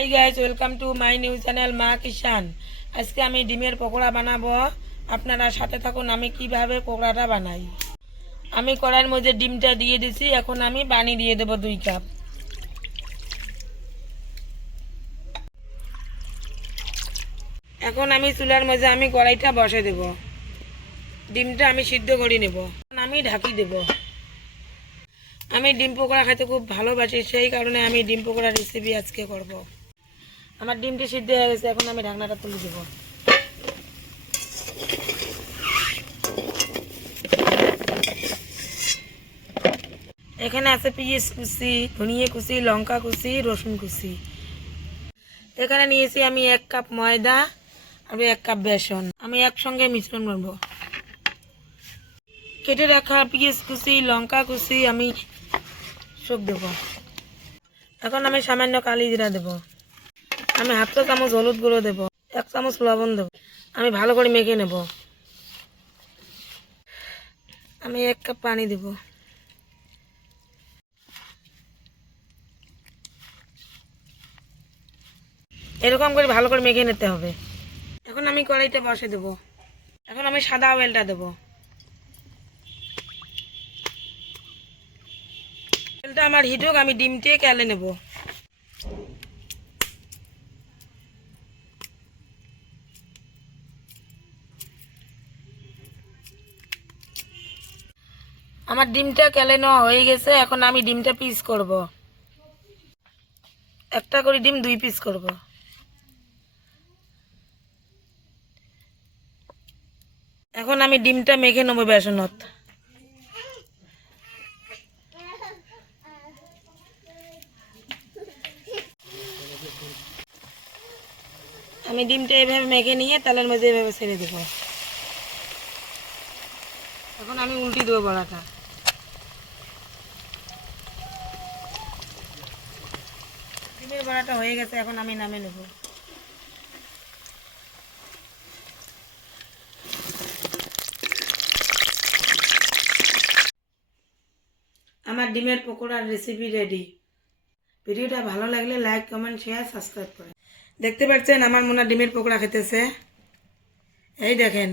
Hi guys, welcome to my new channel মা কিষান। আজকে আমি ডিমের পকোড়া বানাবো। আপনারা সাথে থাকুন আমি কিভাবে পকোড়াটা বানাই। আমি কড়াইয়ের মধ্যে ডিমটা দিয়ে দিছি। এখন আমি পানি দিয়ে দেবো 2 কাপ। এখন আমি চুলার মধ্যে কড়াইটা বসে দেব। ডিমটা আমি সিদ্ধ করে নেব। আমি ঢাকি দেব। আমি ডিম পকোড়া খেতে খুব ভালোবাসি, সেই কারণে আমি ডিম পকোড়া রেসিপি আজকে করব। আমার ডিমটি সিদ্ধ হয়ে গেছে, এখন আমি ঢাকনাটা তুলে দেব। এখানে আছে পেঁয়াজ কুচি, ধনিয়া কুচি, লঙ্কা কুচি, রসুন কুচি। এখানে নিয়েছি আমি 1 কাপ ময়দা আর 1 কাপ বেসন। আমি একসঙ্গে মিশ্রণ করব। কেটে রাখা পেঁয়াজ কুচি, লঙ্কা কুচি আমি সব দেব। এখন আমি সামান্য কালি জিরা দেব। আমি 1/2 চামচ হলুদ গুঁড়ো দেব, 1 চামচ লবণ দেব। আমি ভালো করে মেখে নেব। আমি 1 কাপ পানি দেব। এরকম করে ভালো করে মেখে নিতে হবে। এখন আমি কড়াইতে বসে দেব। এখন আমি সাদা অয়েলটা দেব। তেলটা আমার হিট হোক, আমি ডিমটি কেলে নেব। আমার ডিমটা কেলে নেওয়া হয়ে গেছে। এখন আমি ডিমটা পিস করব। একটা করে ডিম 2 পিস করব। এখন আমি ডিমটা মেখে নেব বেসনত। আমি ডিমটা এভাবে মেখে নিয়ে তেলের মধ্যে এভাবে ছেড়ে দেব। এখন আমি উল্টি দেবো বড়াটা। ডিমের বড়াটা হয়ে গেছে, এখন আমি নামে নেব। আমার ডিমের পকোড়ার রেসিপি রেডি। ভিডিওটা ভালো লাগলে লাইক, কমেন্ট, শেয়ার, সাবস্ক্রাইব করেন। দেখতে পাচ্ছেন আমার মোনা ডিমের পকোড়া খেতেছে। এই দেখেন।